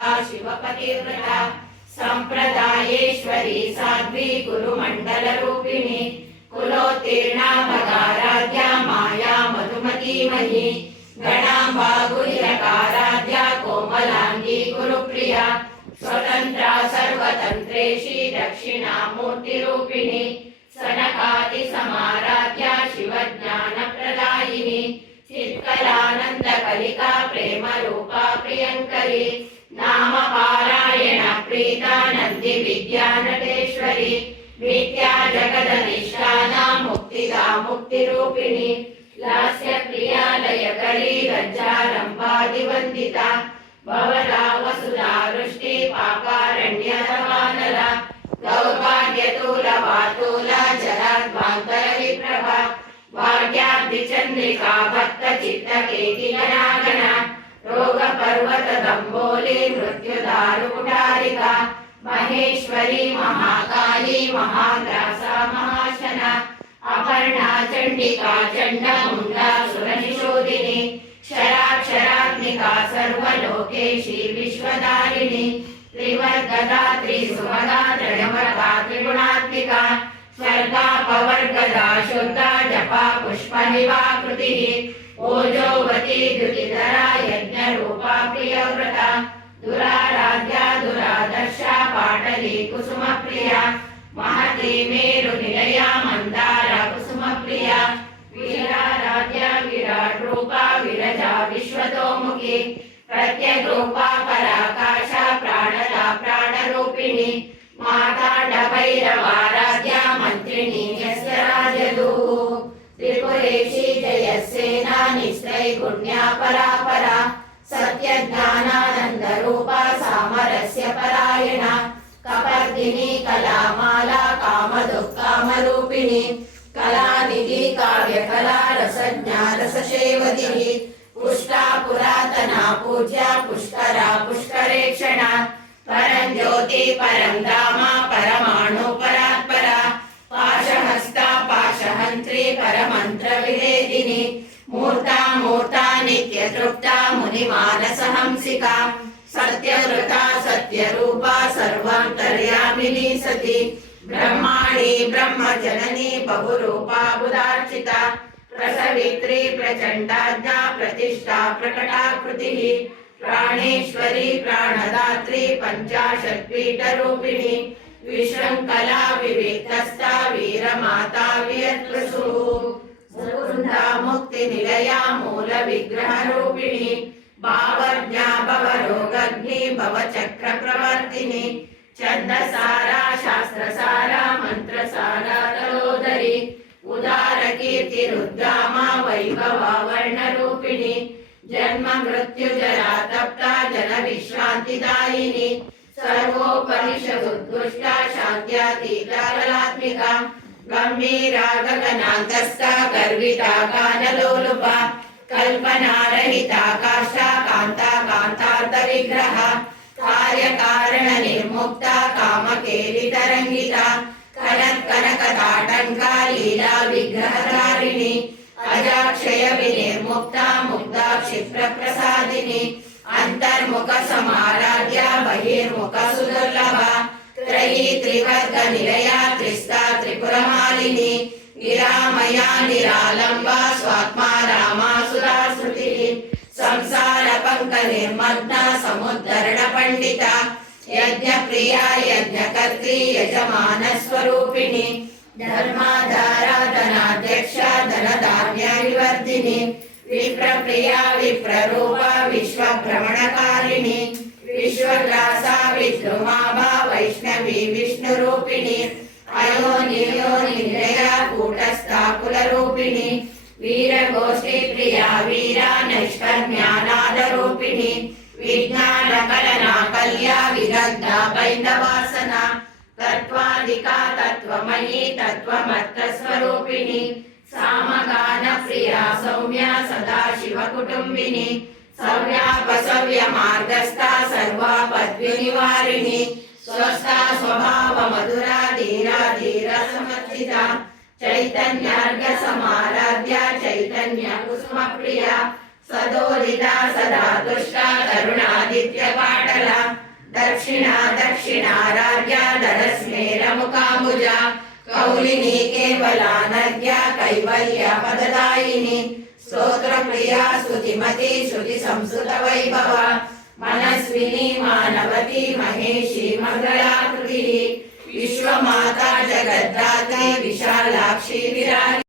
शिवपतिव्रता संप्रदायेश्वरी साध्वी कुरुमण्डलरूपिणी कुलोत्तीर्णा भगाराध्या माया मधुमतीमही गणाम्बा गुह्यकाराध्या कोमलाङ्गी गुरुप्रिया स्वतन्त्रा सर्वतन्त्रेशी दक्षिणामूर्तिरूपिणी सनकादिसमाराध्या शिवज्ञानप्रदायिनी चित्कलानन्दकलिका प्रेमरूपा प्रियङ्करी नाम पारायण प्रीता नन्दी विद्यानटेश्वरी विद्या जगदनिष्ठाना मुक्तिदा मुक्तिरूपिणी लास्य प्रिया लयकरी लज्जारम्भादिवन्दिता भवदा वसुधा वृष्टि पापारण्यवानला दौर्भाग्यतूलवातूला जलाध्वान्तरविप्रभा भाग्याब्धिचन्द्रिका भक्तचित्तकेतिगणागणा रोगपर्वतदम्बोली मृत्युदारुकुटारिका महेश्वरी महाकाली महाग्रासा महाशना अपर्णा चण्डिका चण्डमुण्डा सुरनिशोधिनी क्षराक्षरात्मिका सर्वलोकेशी विश्वदारिणी त्रिवर्गदा त्रिसुभगा त्रयवर्गा त्रिगुणात्मिका स्वर्गा पवर्गदा शुद्धा जपा पुष्पनिवाकृतिः ओजोवती द्युतिधरा यज्ञरूपा प्रियव्रता दुराराध्या दुरादर्शा पाटली कुसुमप्रिया महती मेरुनिलया मन्दारा कुसुमप्रिया वीराराध्या विराट्रूपा विरजा विश्वतोमुखी प्रत्यग्रूपा पराकाशा प्राणदा प्राणरूपिणी माताण्डभैरवाराध्या मन्त्रिणी यस्य राजदूः त्रिपुरेशी जयसेना निस्त्रैगुण्या परापरा सत्यज्ञानानन्दरूपा सामरस्य परायणा कपर्दिनी कलामाला कामदुःखामरूपिणी कलानिधि काव्यकला रसज्ञा रससेवधिः पुष्टा पुरातना पूज्या पुष्करा पुष्करेक्षणा परञ्ज्योति परं धाम परमाणु परात्परा पाशहस्ता पाशहन्त्री परमन्त्रविभेदिनी मूर्ता मूर्ता नित्यतृप्ता मुनिमानसहंसिका सत्यवृता सत्यरूपा सर्वान्तर्यामिनी सती ब्रह्माणी ब्रह्मजननी बहुरूपा बुधार्चिता प्रसवित्री प्रचण्डाज्ञा प्रतिष्ठा प्रकटाकृतिः प्राणेश्वरी प्राणदात्री पञ्चाशत्पीठरूपिणी विशृङ्खला विविक्तस्था वीरमाता वियत्प्रसूः वृन्दा मुक्तिनिलया मूलविग्रहरूपिणी भावज्ञा भवरोगग्नि भवचक्रप्रवर्तिनी छन्दसारा शास्त्रसारा मन्त्रसारा तलोदरी उदारकीर्तिरुद्गामा वैभवा वर्णरूपिणी जन्म मृत्यु जरा तप्ता जनविश्रान्तिदायिनी सर्वोपनिषदुद्घुष्टा शान्त्यातीता कलात्मिका गम्भीरा गगनान्तस्था गर्विता गानलोलुपा कल्पनारहिता काष्ठा कान्ता कान्तार्थविग्रहा कार्यकारणनिर्मुक्ता कामकेलितरङ्गिता कनत्कनकताटङ्का लीला विग्रहधारिणी अजाक्षय विनिर्मुक्ता मुक्ता क्षिप्रप्रसादिनी अंतर्मुख समाराध्या बहिर्मुख सुदुर्लभा त्रयी त्रिवर्ग निलया त्रिस्ता त्रिपुरमालिनी गिरामया निरालंबा स्वात्मा रामा सुधा श्रुतिः संसार पंक निर्मग्ना समुद्धरण पंडिता यज्ञ प्रिया यज्ञकर्त्री यजमान स्वरूपिणी धर्माधारा धनाध्यक्षा धनधान्य विवर्धिनी विप्रप्रिया विप्ररूपा विश्वभ्रमणकारिणी विश्वग्रासा विद्रुमाभा वैष्णवी विष्णुरूपिणी अयोनियोनिलया कूटस्था कुलरूपिणी वीरगोष्ठी प्रिया वीरा नैष्कर्म्यानादरूपिणी विज्ञानकलना कल्या विदग्धा बैन्दवासना तत्त्वाधिका तत्त्वमयी तत्त्वमत्तस्वरूपिणी सामगान प्रिया सौम्या सदा शिवकुटुम्बिनी सव्यापसव्य मार्गस्था सर्वापद्विनिवारिणी स्वस्था स्वभाव मधुरा धीरा धीरा समर्थिता चैतन्यार्घ समाराध्या चैतन्य कुसुम प्रिया सदोदिता सदा तुष्टा करुणादित्यपाटला दक्षिणा दक्षिणाराध्या धरस्मेरमुकाम्बुजा कौलिनी केवलानद्या कैवल्यपददायिनी स्तोत्रप्रिया स्तुतिमती श्रुतिसंस्कृतवैभवा मनस्विनी मानवती महेशी मङ्गलाकृतिः विश्वमाता जगद्धात्री विशालाक्षी विराजिता